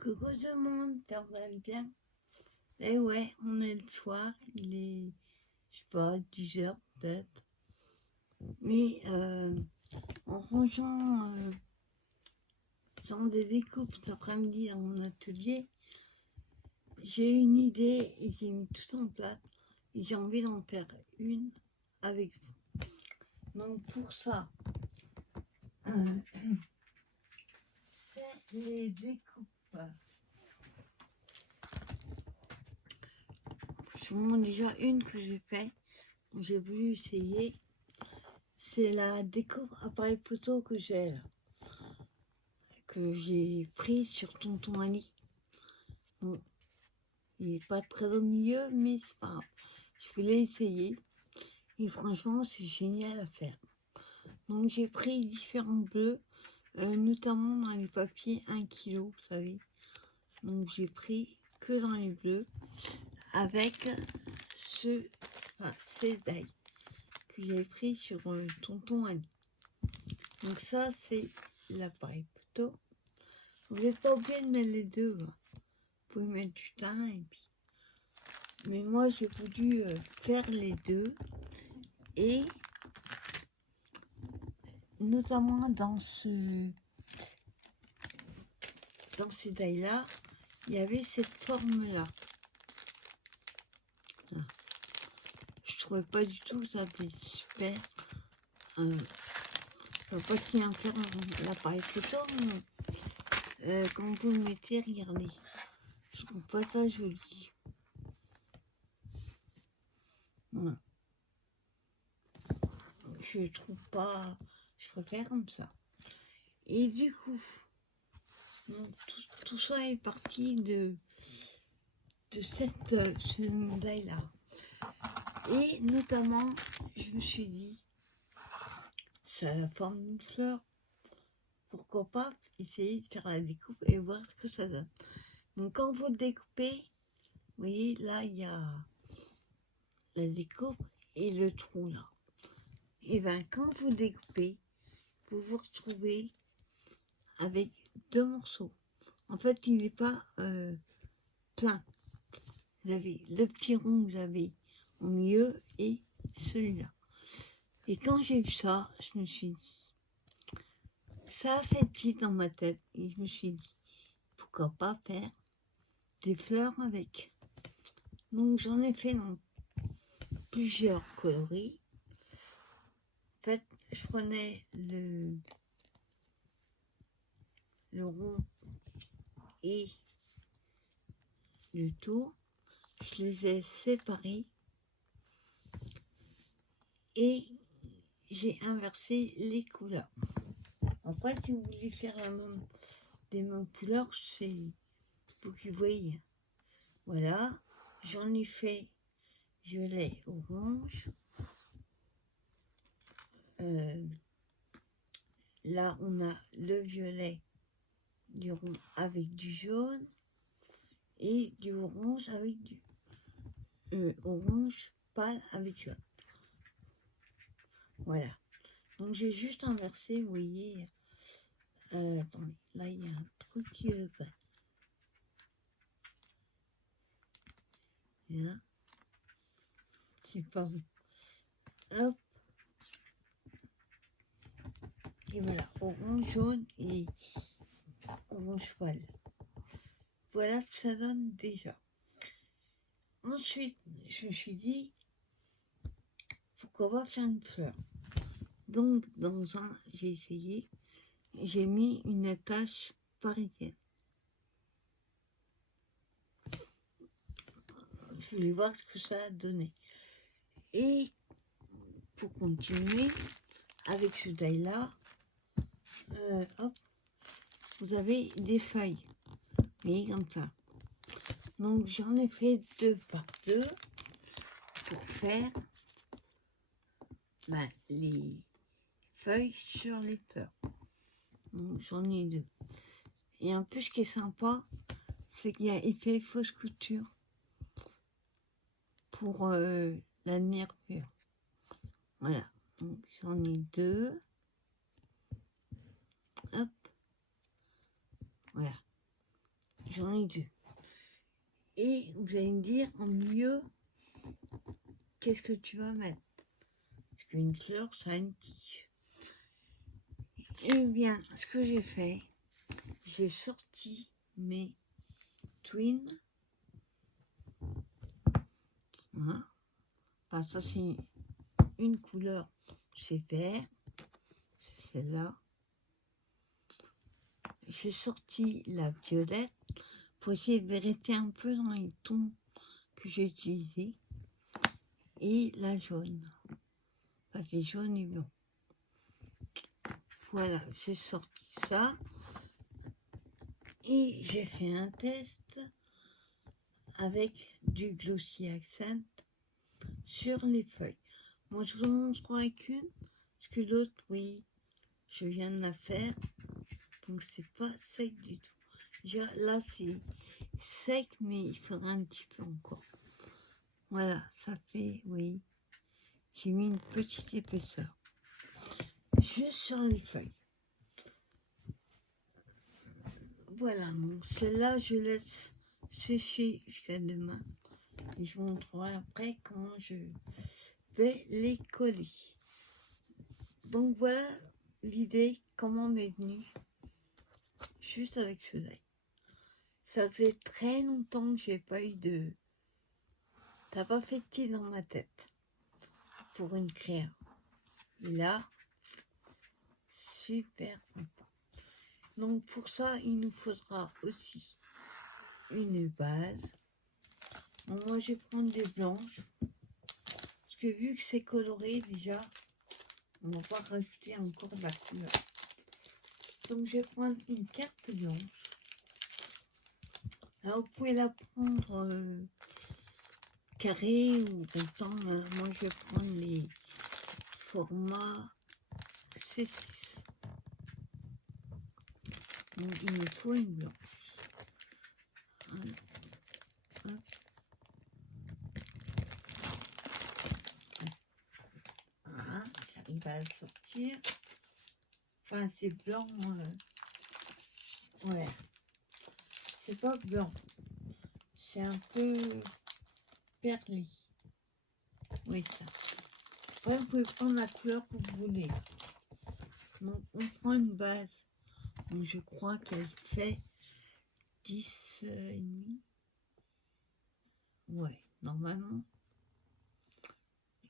Coucou tout le monde, ça va bien? Eh ouais, on est le soir, il est, je sais pas, 10h peut-être. Mais en rangeant dans des découpes cet après-midi dans mon atelier, j'ai eu une idée et j'ai mis tout en place. Et j'ai envie d'en faire une avec vous. Donc pour ça, c'est les découpes. Sûrement déjà une que j'ai fait, j'ai voulu essayer. C'est la découpe appareil photo que j'ai pris sur Tonton Ali. Bon, il n'est pas très au milieu, mais c'est pas grave. Je voulais essayer. Et franchement, c'est génial à faire. Donc j'ai pris différents bleus, notamment dans les papiers 1 kg, vous savez. Donc j'ai pris que dans les bleus, avec ces dailles que j'ai pris sur Tonton Ali. Donc ça, c'est l'appareil photo. Vous n'êtes pas obligé de mettre les deux. Vous pouvez mettre du teint et puis. Mais moi, j'ai voulu faire les deux. Et notamment dans ces dailles-là, il y avait cette forme-là. Je trouvais pas du tout ça était super. Je ne sais pas si bien faire l'appareil photo, mais quand vous le mettez, regardez. Je trouve pas ça joli. Voilà. Je trouve pas. Je préfère comme ça. Et du coup, donc, tout ça est parti de ce médaille-là. Et notamment, je me suis dit, ça a la forme d'une fleur. Pourquoi pas essayer de faire la découpe et voir ce que ça donne. Donc quand vous découpez, vous voyez, là, il y a la découpe et le trou là. Et bien, quand vous découpez, vous vous retrouvez avec deux morceaux. En fait, il n'est pas plein. Vous avez le petit rond que vous avez au milieu et celui-là. Et quand j'ai vu ça, je me suis dit, ça a fait tilt dans ma tête. Et je me suis dit, pourquoi pas faire des fleurs avec. Donc j'en ai fait dans plusieurs coloris. En fait, je prenais le rond et le tour. Je les ai séparés. Et j'ai inversé les couleurs. Après, si vous voulez faire des mêmes couleurs, c'est pour que vous voyez. Voilà, j'en ai fait violet, orange. Là, on a le violet du rond avec du jaune et du orange avec du orange pâle avec jaune. Voilà. Donc j'ai juste inversé, vous voyez. Attendez, là il y a un truc qui veut pas. Voilà. C'est pas bon. Hop. Et voilà, orange, jaune et orange pâle. Voilà ce que ça donne déjà. Ensuite, je me suis dit, pourquoi pas faire une fleur. Donc, dans un, j'ai essayé, j'ai mis une attache parisienne. Je voulais voir ce que ça a donné. Et pour continuer, avec ce die-là, hop, vous avez des feuilles, vous voyez, comme ça. Donc j'en ai fait 2 par 2 pour faire les feuilles sur les fleurs. Donc j'en ai 2. Et en plus, ce qui est sympa, c'est qu'il y a effet fausse couture pour la nervure. Voilà, donc j'en ai 2. Hop, voilà. J'en ai deux. Et vous allez me dire en milieu, qu'est-ce que tu vas mettre? Parce qu'une fleur, ça a une tige. Eh bien, ce que j'ai fait, j'ai sorti mes twins. Hein, enfin, ça, c'est une couleur, c'est vert. C'est celle-là. J'ai sorti la violette. Faut essayer de rester un peu dans les tons que j'ai utilisés. Et la jaune. Enfin, c'est jaune et blanc. Voilà, j'ai sorti ça. Et j'ai fait un test avec du Glossy Accent sur les feuilles. Moi, je vous en montrerai qu'une, parce que l'autre, oui, je viens de la faire. Donc, c'est pas sec du tout. Déjà, là, c'est sec, mais il faudra un petit peu encore. Voilà, ça fait, oui, j'ai mis une petite épaisseur. Juste sur les feuilles. Voilà, bon, celle-là, je laisse sécher jusqu'à demain. Et je vous montrerai après comment je vais les coller. Donc voilà l'idée, comment m'est venue, juste avec cela. Ça faisait très longtemps que j'ai pas eu de... Ça n'a pas fait tilt dans ma tête pour une créa. Et là, super sympa. Donc pour ça, il nous faudra aussi une base. Donc moi, je vais prendre des blanches. Parce que vu que c'est coloré déjà, on va pas rajouter encore de la couleur. Donc je vais prendre une carte blanche. Alors vous pouvez la prendre carré ou rectangle. Moi je vais prendre les formats C6. Donc il me faut une blanche. Voilà, j'arrive à la sortir. Enfin c'est blanc. Ouais. C'est pas blanc. C'est un peu perlé. Oui, ça. Après, vous pouvez prendre la couleur que vous voulez. Donc, on prend une base. Donc, je crois qu'elle fait 10 et demi. Ouais, normalement.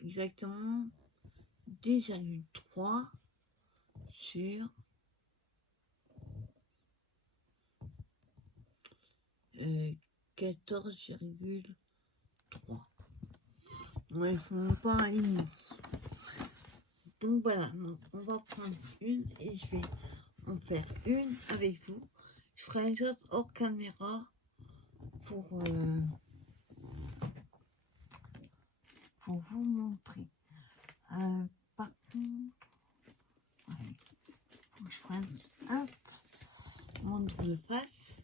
Exactement 10,3 sur 14,3. Ouais, ils font pas un et demi. Donc voilà, donc on va prendre une et je vais en faire une avec vous. Je ferai les autres hors caméra pour vous montrer. Par contre, ouais, faut que je prenne mon double face.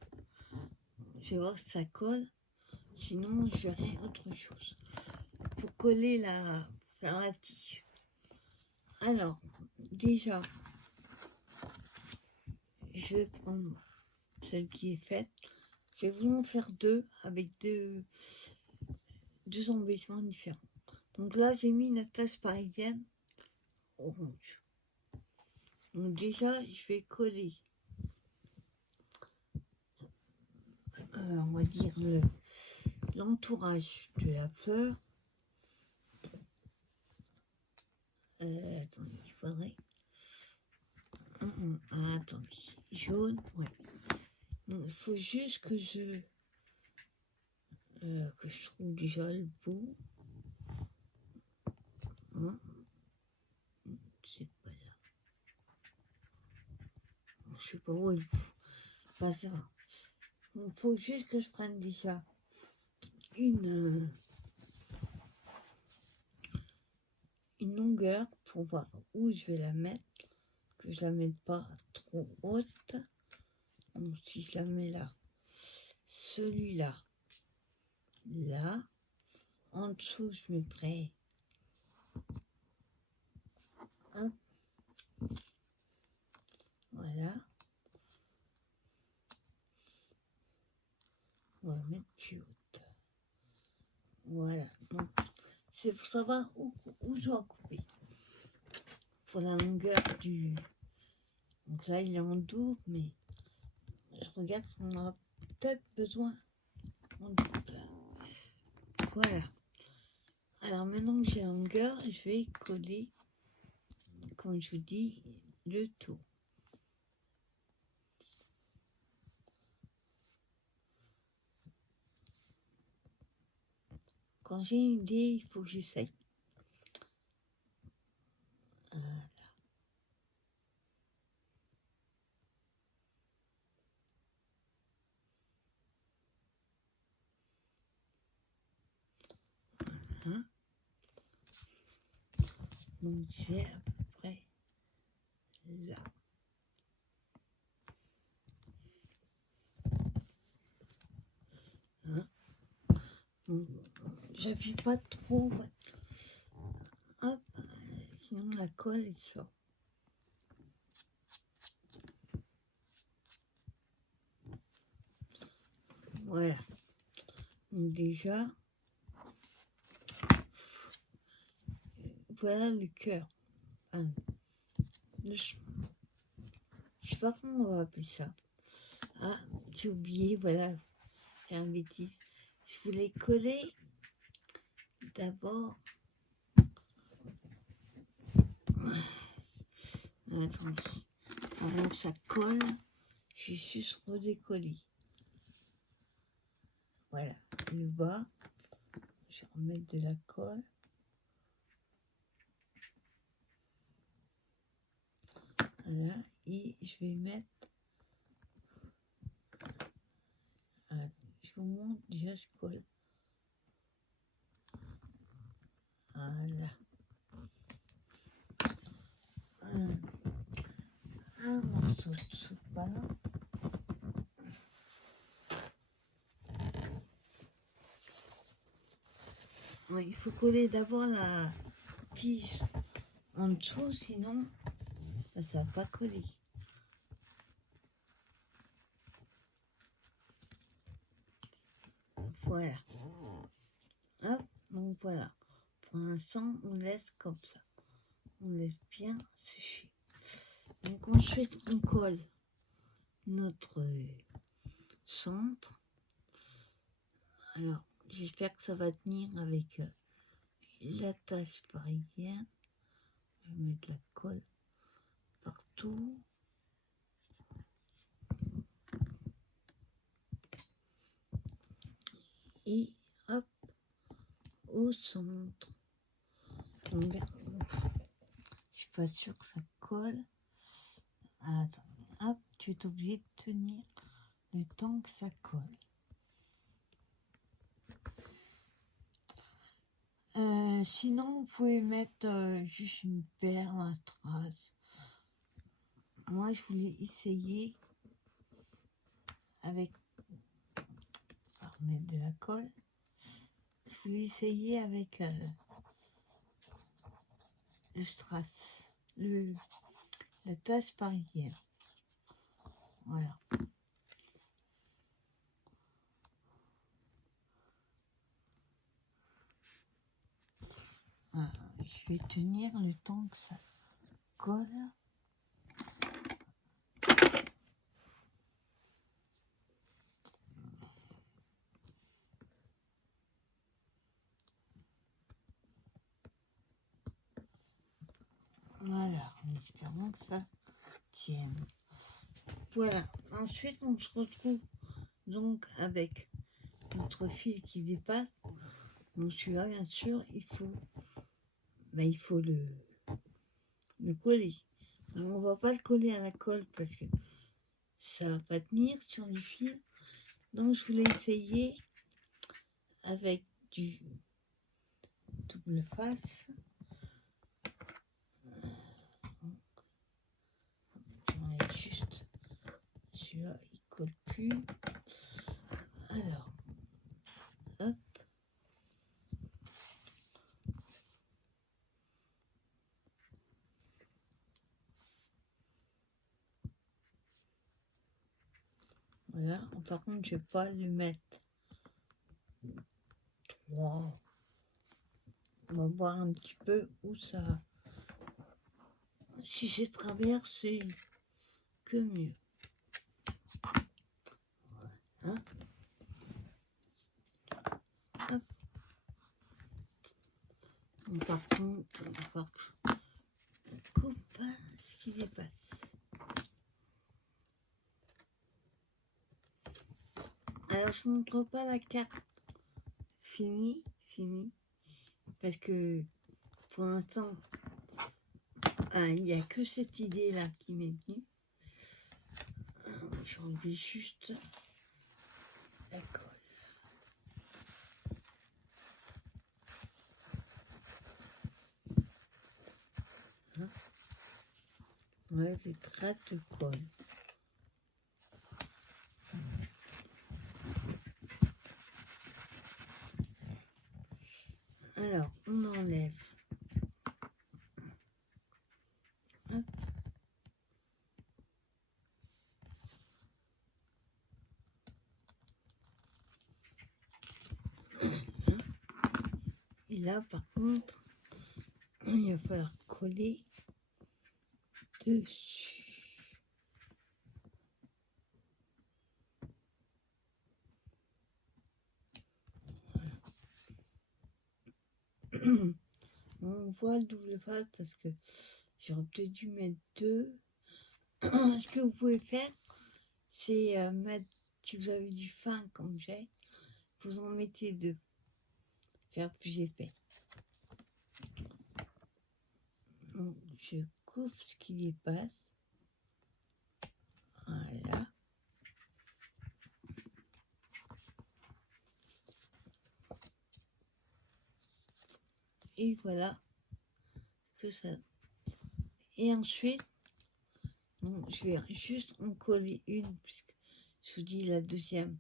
Je vais voir si ça colle. Sinon, je verrai autre chose. Pour coller faire la tige. Alors, déjà, je vais prendre celle qui est faite. Je vais vous en faire deux avec deux embêtements différents. Donc là, j'ai mis une tasse parisienne orange. Donc déjà, je vais coller, on va dire, l'entourage de la fleur. Attendez, il faudrait... attendez, jaune, ouais. Donc, il faut juste que je trouve déjà le bout. Hein, c'est pas là. Je sais pas où il faut. Pas ça. Donc, il faut juste que je prenne déjà une longueur pour voir où je vais la mettre, que je la mette pas trop haute. Donc si je la mets là, celui-là, là, en dessous je mettrai un, voilà, On va mettre plus haute. Voilà. Donc, c'est pour savoir où je dois couper. Pour la longueur du... Donc là, il est en double, mais je regarde qu'on aura peut-être besoin en double. Voilà. Alors maintenant que j'ai la longueur, je vais coller, comme je vous dis, le tout. Quand j'ai une idée, il faut que j'essaye. Voilà. Hein? Donc j'ai à peu près là. Hein? Donc j'appuie pas trop. Hop, sinon la colle elle sort. Voilà. Donc déjà, voilà le cœur. Hein. Je sais pas comment on va appeler ça. Ah, j'ai oublié, voilà, c'est un bêtise. Je voulais coller d'abord. Attendez. Alors ça colle, je vais juste redécoller. Voilà, le bas, je vais remettre de la colle. Voilà, et je vais mettre. Je vous montre, déjà je colle. Voilà. Un morceau de soupe là. Ouais, il faut coller d'abord la tige en dessous, sinon ça va pas coller. Voilà. Hop, donc voilà. Pour l'instant, on laisse comme ça. On laisse bien sécher. Donc ensuite, on colle notre centre. Alors, j'espère que ça va tenir avec la tache parisienne. Je vais mettre la colle partout. Et hop, au centre. Donc, je suis pas sûre que ça colle. Attends, hop, tu es obligé de tenir le temps que ça colle. Sinon, vous pouvez mettre juste une perle, un strass. Moi, je voulais essayer avec... On va remettre de la colle. Je voulais essayer avec le strass, la tache parisienne. Voilà. Voilà. Je vais tenir le temps que ça colle. Voilà, en espérant que ça tienne. Voilà, ensuite on se retrouve donc avec notre fil qui dépasse. Donc celui-là, bien sûr, il faut le coller. Alors, on va pas le coller à la colle parce que ça va pas tenir sur du fil. Donc je voulais essayer avec du double face. J'enlève juste celui-là, il colle plus. Alors, hop. Voilà, par contre, je vais pas le mettre 3. On va voir un petit peu où ça... Si c'est travers, c'est que mieux. Hein? Hop. Par contre, on va voir copain ce qui dépasse. Alors, je ne montre pas la carte finie, parce que pour l'instant, il n'y a que cette idée-là qui m'est venue. J'ai enlevé juste la colle. Hein? On enlève les traces de colle. Alors, on enlève. Hop. Et là, par contre, il va falloir coller dessus. On voit le double face parce que j'aurais peut-être dû mettre 2. Ce que vous pouvez faire, c'est mettre, si vous avez du fin comme j'ai, vous en mettez 2. Faire plus épais. Donc, je coupe ce qui dépasse. Voilà. Et voilà que ça. Et ensuite, bon, je vais juste en coller une, puisque je vous dis la deuxième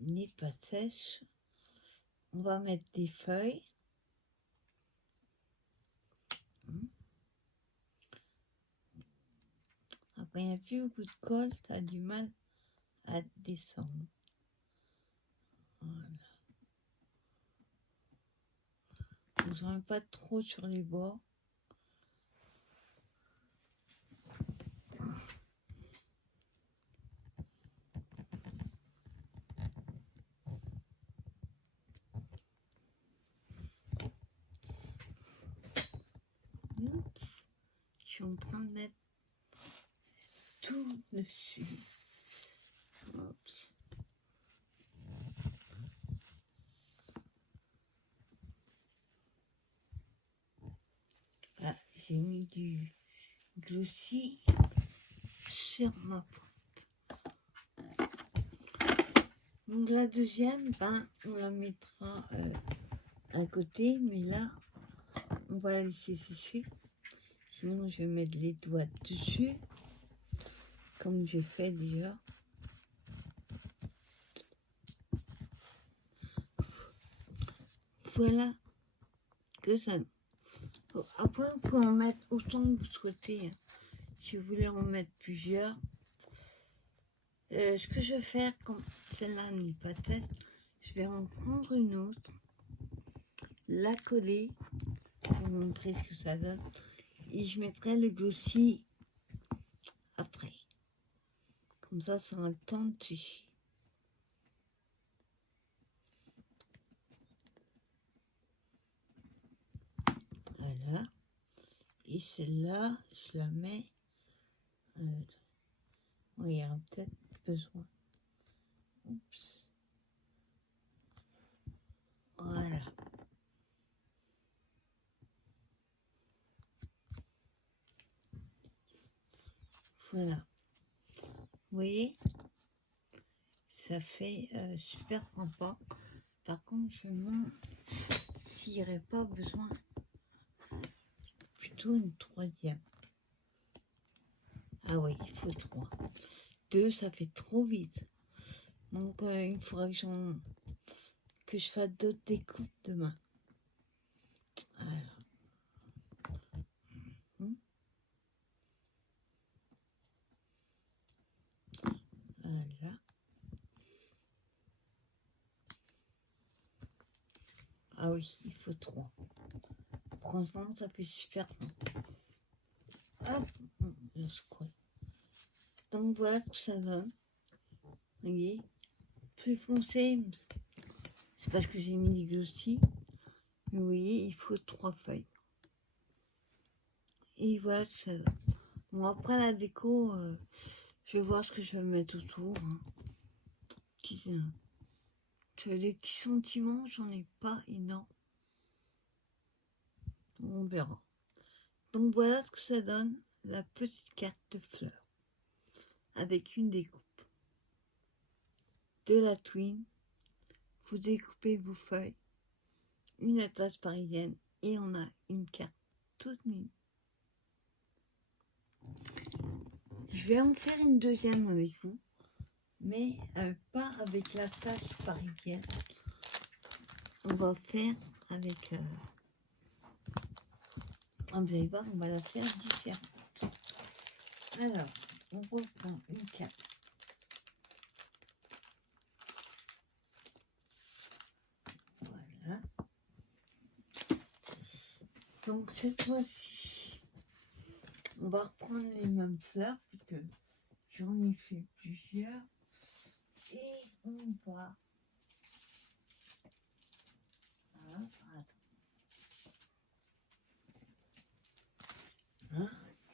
n'est pas sèche. On va mettre des feuilles. Après, il n'y a plus beaucoup de colle, ça a du mal à descendre. Voilà. Je ne mets pas trop sur les bords. Oups. Je suis en train de mettre tout dessus. Oups. Là, j'ai mis du glossy sur ma pointe. Donc la deuxième, on la mettra à côté, mais là, on va la laisser sécher. Sinon, je vais mettre les doigts dessus, comme j'ai fait déjà. Voilà que ça. Après, on peut en mettre autant que vous souhaitez. Hein. Si vous voulez en mettre plusieurs. Ce que je vais faire, quand celle-là n'est pas tête, je vais en prendre une autre, la coller pour vous montrer ce que ça donne. Et je mettrai le glossy après. Comme ça aura le temps de sécher. Voilà. Et celle-là, je la mets. Il y a peut-être besoin. Oups. Voilà. Voilà. Vous voyez, ça fait super sympa. Par contre, je me demande s'il n'y aurait pas besoin plutôt une troisième. Ah oui, il faut 3. 2, ça fait trop vite. Donc, il faudra que je fasse d'autres découpes demain. Alors. Voilà. Ah oui, il faut 3. Franchement, ça fait super bien. Hop, le scroll. Donc voilà ce que ça donne. Vous voyez, plus foncé, c'est parce que j'ai mis des glossy. Mais vous voyez, il faut 3 feuilles. Et voilà ce que ça donne. Bon, après la déco, je vais voir ce que je vais mettre autour. Hein. Les petits sentiments, j'en ai pas énorme. On verra. Donc voilà ce que ça donne, la petite carte de fleurs. Avec une découpe. De la twin. Vous découpez vos feuilles. Une atlas parisienne. Et on a une carte toute mignonne. Je vais en faire une deuxième avec vous. Mais pas avec la tache parisienne. On va faire avec... vous allez voir, on va la faire différente. Alors, on reprend une carte. Voilà. Donc cette fois-ci, on va reprendre les mêmes fleurs, puisque j'en ai fait plusieurs. Et on va...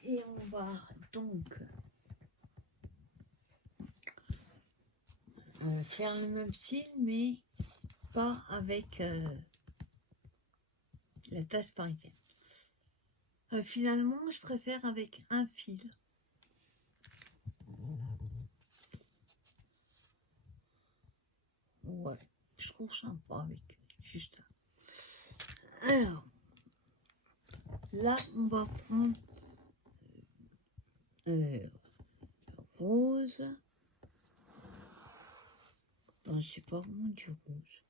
Et on va donc faire le même style, mais pas avec la tasse parisienne. Finalement, je préfère avec un fil. Ouais, je trouve sympa avec juste ça. Alors, là, on va prendre rose. Non, je sais pas comment dire rose.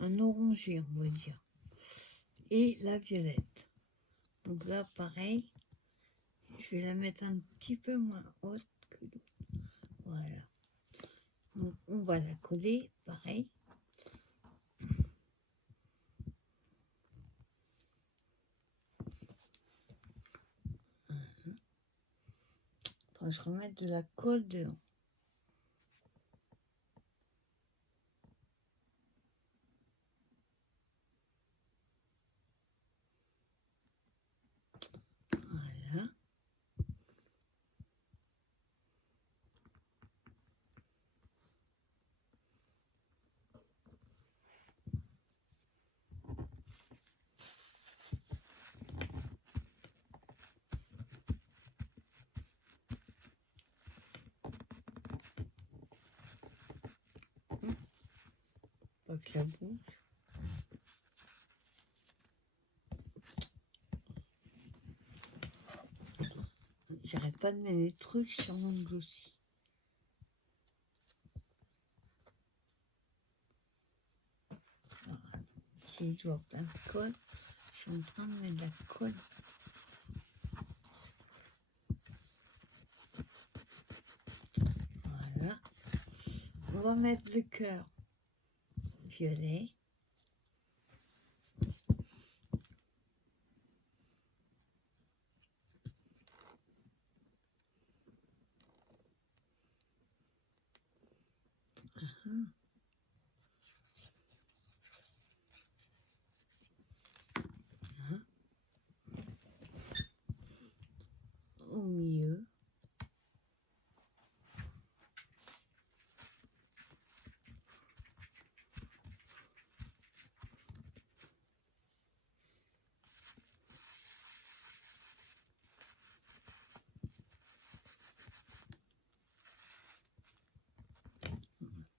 Un orangé, on va dire. Et la violette. Donc là, pareil, je vais la mettre un petit peu moins haute que l'autre. Voilà. Donc on va la coller, pareil. Enfin, je remets de la colle dedans. Voilà. Avec la bouche. J'arrête pas de mettre des trucs sur mon glossy. J'ai toujours plein de colle. Je suis en train de mettre de la colle. Voilà. On va mettre le cœur violet. Au milieu.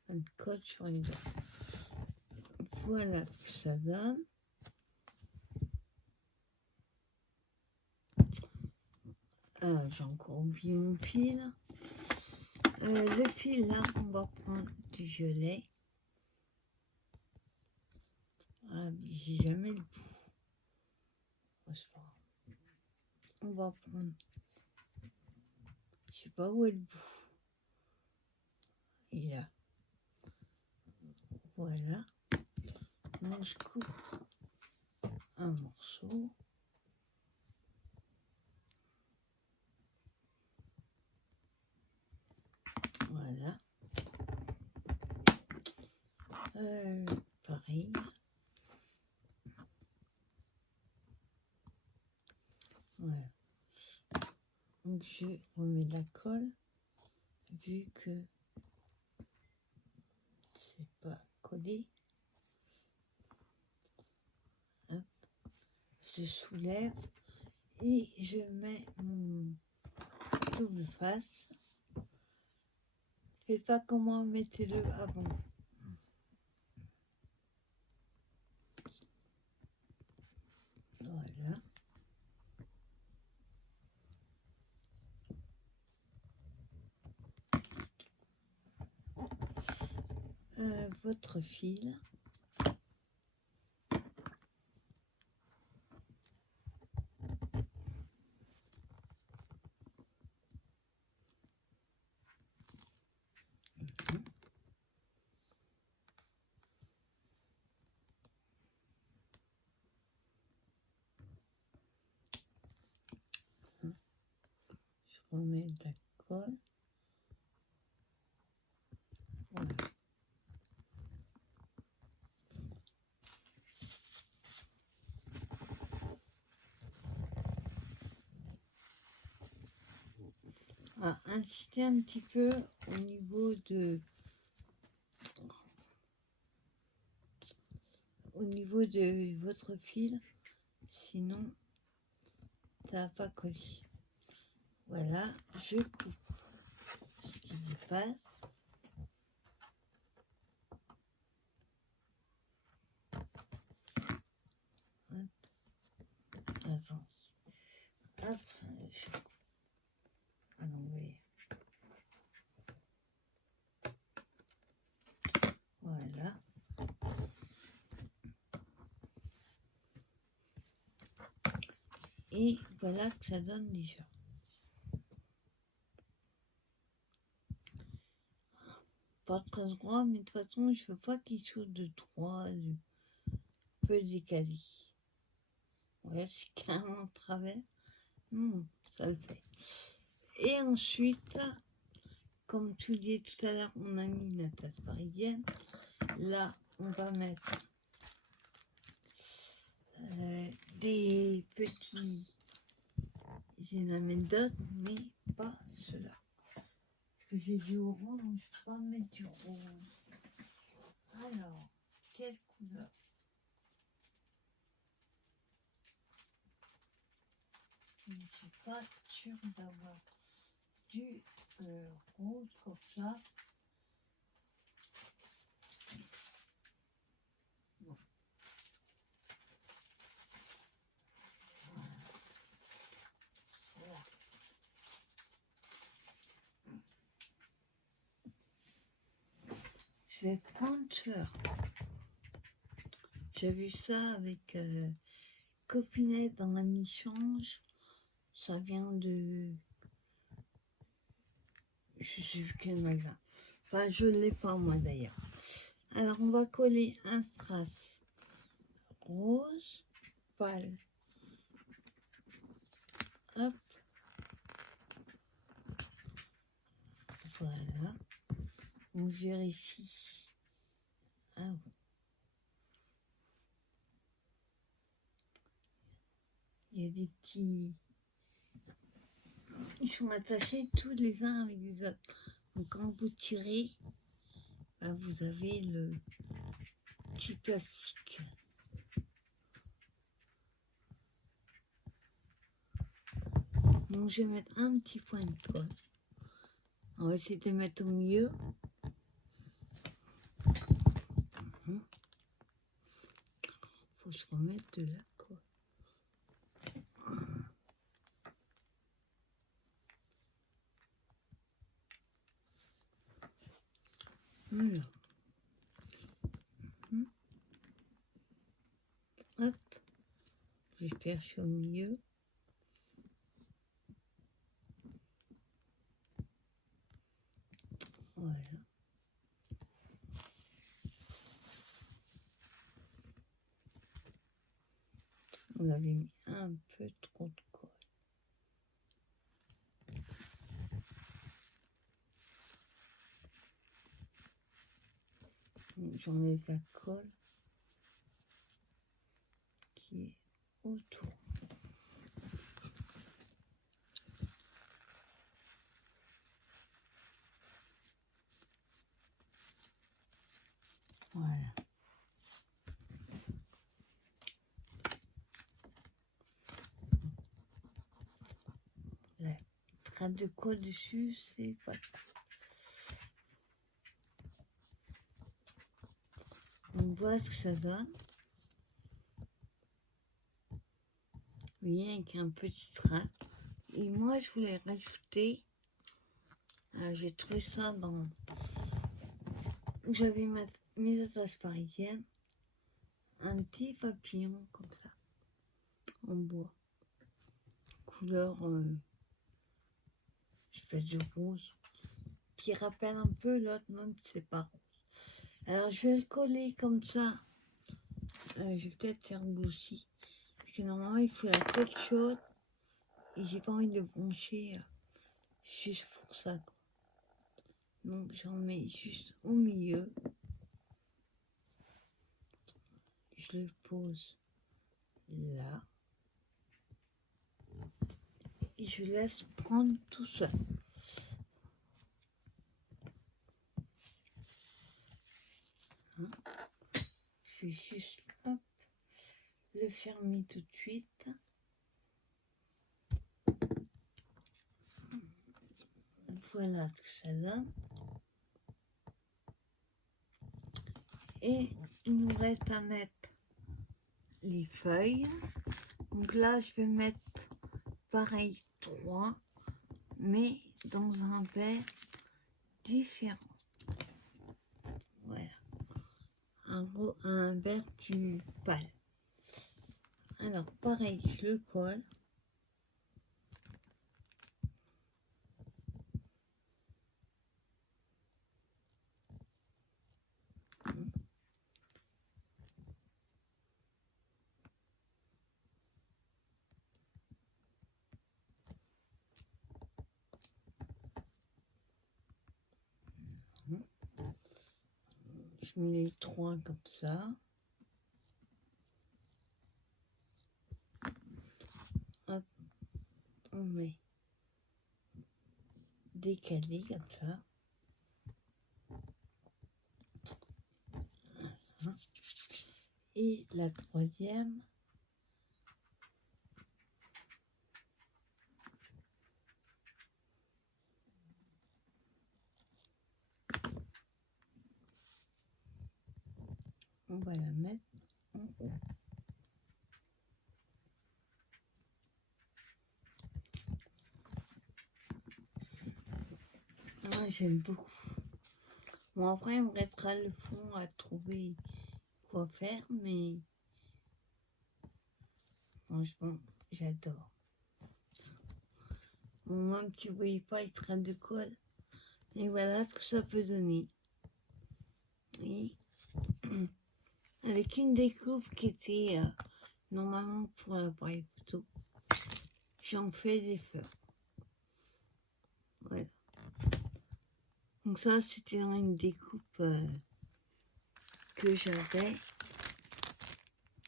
Un colle sur les doigts. Voilà ce que ça donne. Ah, j'ai encore oublié mon fil. Le fil là, on va prendre du violet. Ah, j'ai jamais le bout. Oh, c'est pas grave. On va prendre. Je sais pas où est le bout. Il est là. Voilà. Maintenant, je coupe un morceau. Voilà. Pareil. Voilà. Donc je remets la colle vu que c'est pas collé. Hop. Je soulève et je mets mon double face. Faites pas comment mettez-le avant. Voilà. Votre fil. Je remets de la colle. Voilà. À insister un petit peu au niveau de votre fil, sinon ça va pas coller. Voilà, je coupe ce qui dépasse. Hop, attends. Hop, je coupe à l'envers. Voilà. Et voilà que ça donne déjà. Pas très droit, mais de toute façon, je veux pas quelque chose de droit, de peu décalé. Ouais, c'est carrément de travers. Ça le fait. Et ensuite, comme tu disais tout à l'heure, on a mis la tasse parisienne. Là, on va mettre des petits. J'en amène d'autres, mais pas ceux-là. Parce que j'ai du orange, donc je peux pas mettre du rose. Alors, quelle couleur? Je ne suis pas sûre d'avoir du rose comme ça. Non. Voilà. Je vais prendre ça. J'ai vu ça avec Copinette dans un échange. Ça vient de... Je sais plus quel magasin. Enfin, je ne l'ai pas moi d'ailleurs. Alors, on va coller un strass rose pâle. Hop. Voilà. On vérifie. Ah oui. Il y a des petits... Ils sont attachés tous les uns avec les autres. Donc quand vous tirez, ben, vous avez le petit plastique. Donc je vais mettre un petit point de colle. On va essayer de mettre au milieu. Faut se remettre de la colle. Voilà. Hop. Je cherche au milieu. Voilà. avez mis un peu trop de colle. J'enlève la colle qui est autour. Voilà. La trace de colle dessus, c'est pas. On voit ce que ça donne. Vous voyez, avec un petit trac. Et moi, je voulais rajouter, j'ai trouvé ça dans, j'avais mes attaches parisiennes, un petit papillon comme ça, en bois, couleur, espèce de rose, qui rappelle un peu l'autre, même si c'est pas rose. Alors, je vais le coller comme ça. Je vais peut-être faire bleu aussi, parce que normalement, il faut la colle chaude, et j'ai pas envie de le brancher juste pour ça, quoi. Donc j'en mets juste au milieu. Je le pose là. Et je laisse prendre tout seul. Hein, je vais juste hop, le fermer tout de suite. Voilà ce que ça donne. Et il nous reste à mettre les feuilles. Donc là, je vais mettre pareil 3, mais dans un verre différent. Voilà. Un verre plus pâle. Alors pareil, je le colle. Je mets les 3 comme ça. Hop, on met décalé comme ça. Voilà. Et la 3e, on va la mettre en haut. Moi, j'aime beaucoup. Bon, après, il me restera le fond à trouver quoi faire, mais franchement, j'adore. Bon, même si vous ne voyez pas, il sera de colle. Et voilà ce que ça peut donner. Et avec une découpe qui était normalement pour l'appareil photo, j'en fais des fleurs. Voilà. Donc ça, c'était dans une découpe que j'avais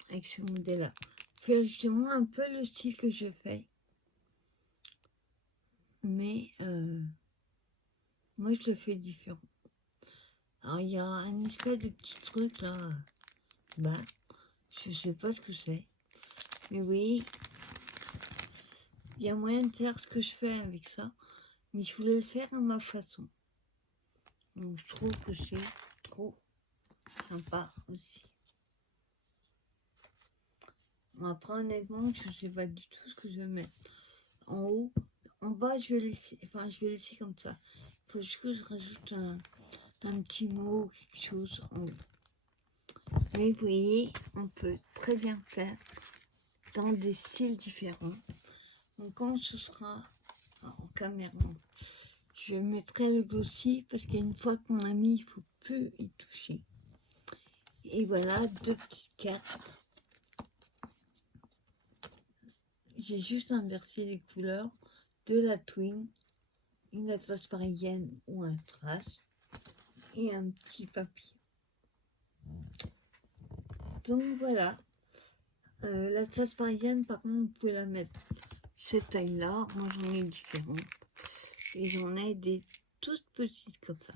avec ce modèle-là. C'est justement un peu le style que je fais. Mais moi, je le fais différent. Alors, il y a un espèce de petit truc là. Bah, je sais pas ce que c'est. Mais oui, il y a moyen de faire ce que je fais avec ça. Mais je voulais le faire à ma façon. Donc, je trouve que c'est trop sympa aussi. Bon, après, honnêtement, je sais pas du tout ce que je vais mettre. En haut, en bas, je vais laisser comme ça. Il faut juste que je rajoute un petit mot ou quelque chose en haut. Mais vous voyez, on peut très bien faire dans des styles différents. Donc quand ce sera en caméra, je mettrai le glossy parce qu'une fois qu'on a mis, il ne faut plus y toucher. Et voilà, 2 petites cartes. j'ai juste inversé les couleurs de la twin, une atlas parisienne ou un strass et un petit papier. Donc voilà, l'atlas parisienne par contre vous pouvez la mettre cette taille là, moi j'en ai différentes et j'en ai des toutes petites comme ça.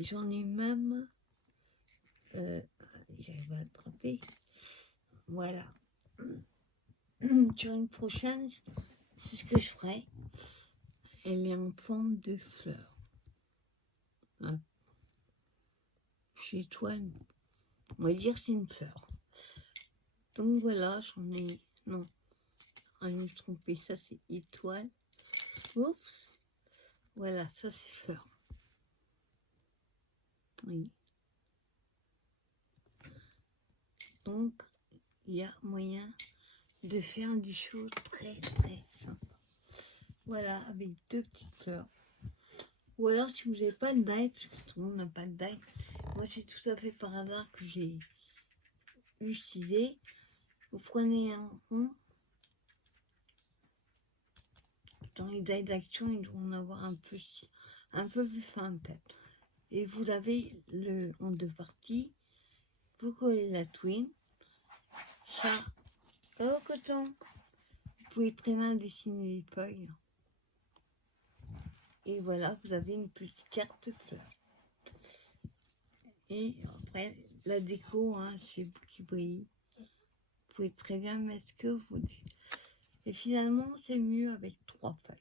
J'en ai même, j'arrive à attraper, voilà. Sur une prochaine, c'est ce que je ferai. Elle est en forme de fleur. Hein. Chez toi, on va dire c'est une fleur. Donc voilà, j'en ai, non, je me suis trompée, ça c'est étoile. Oups, voilà, ça c'est fleur. Oui. Donc, il y a moyen de faire des choses très très sympas. Voilà, avec deux petites fleurs. Ou alors, si vous n'avez pas de die, parce que tout le monde n'a pas de die, moi c'est tout à fait par hasard que j'ai utilisé. Vous prenez un rond. Dans les die d'action, ils vont en avoir un peu plus fin peut-être. Et vous avez le en deux parties. Vous collez la twin. Ça, au coton. Vous pouvez très bien dessiner les feuilles. Et voilà, vous avez une petite carte fleur. Et après, la déco, hein, c'est vous qui voyez. Vous pouvez très bien mettre ce que vous voulez. Et finalement, c'est mieux avec 3 feuilles.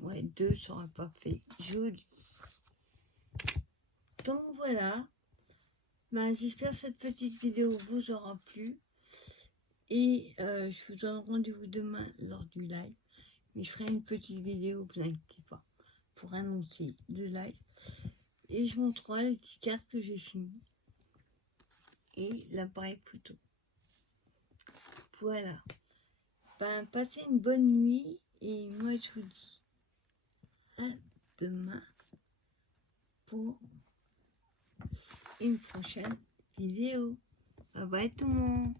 Ouais, 2 sera pas fait. Joli. Donc voilà. Ben, j'espère que cette petite vidéo vous aura plu. Et je vous donne rendez-vous demain lors du live. Mais je ferai une petite vidéo, vous inquiétez pas, pour annoncer le live. Et je montrerai les petites cartes que j'ai finies. Et l'appareil photo. Voilà. Ben, passez une bonne nuit. Et moi, je vous dis à demain pour une prochaine vidéo. Bye bye tout le monde.